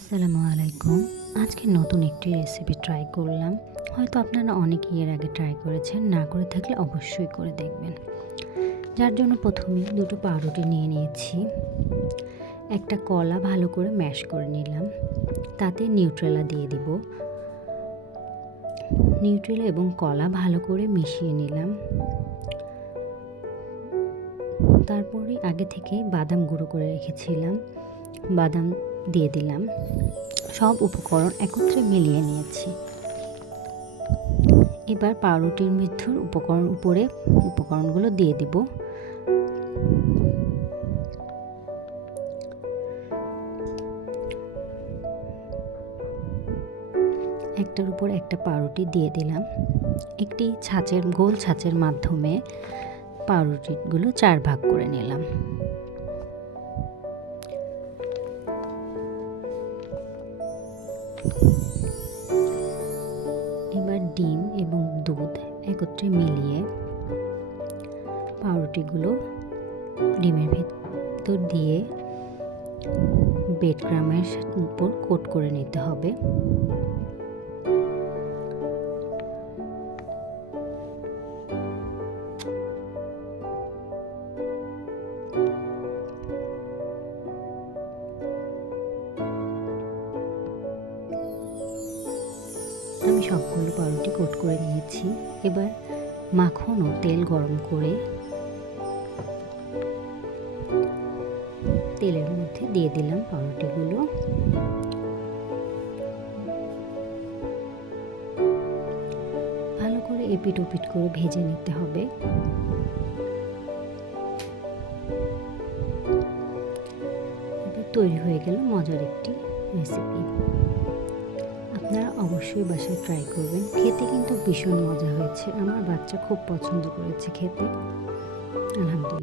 আসসালামু আলাইকুম। আজকে নতুন একটি রেসিপি ট্রাই করলাম। হয়তো আপনারা অনেকেই এর আগে ট্রাই করেছেন, না করে থাকলে অবশ্যই করে দেখবেন। যার জন্য প্রথমে দুটো পাউরুটি নিয়ে নিয়েছি, একটা কলা ভালো করে ম্যাশ করে নিলাম, তাতে নিউট্রেলা দিয়ে দিব। নিউট্রেলা এবং কলা ভালো করে মিশিয়ে নিলাম। তারপরে আগে থেকে বাদাম গুঁড়ো করে রেখেছিলাম, বাদাম দিয়ে দিলাম। সব উপকরণ একত্রে মিলিয়ে নিয়েছি। এবার পাউরুটির ভিতর উপকরণগুলো দিয়ে দিব। একটার উপর একটা পাউরুটি দিয়ে দিলাম। একটি গোল ছাঁচের মাধ্যমে পাউরুটিগুলো 4 ভাগ করে নিলাম। এবার ডিম এবং দুধ একত্রে মিলিয়ে পাউরুটিগুলো ডিমের ভেতর দিয়ে ব্রেড ক্রামের উপর কোট করে নিতে হবে। আমি সবগুলো পাউরুটি কোট করে নিয়েছি। এবার মাখন ও তেল গরম করে তেলের মধ্যে দিয়ে দিলাম পাউরুটিগুলো। ভালো করে এপিট ওপিট করে ভেজে নিতে হবে। এবার তৈরি হয়ে গেল মজার একটি রেসিপি। আপনারা অবশ্যই বাসায় ট্রাই করবেন। খেতে কিন্তু ভীষণ মজা হয়েছে। আমার বাচ্চা খুব পছন্দ করেছে খেতে। আলহামদুলিল্লাহ।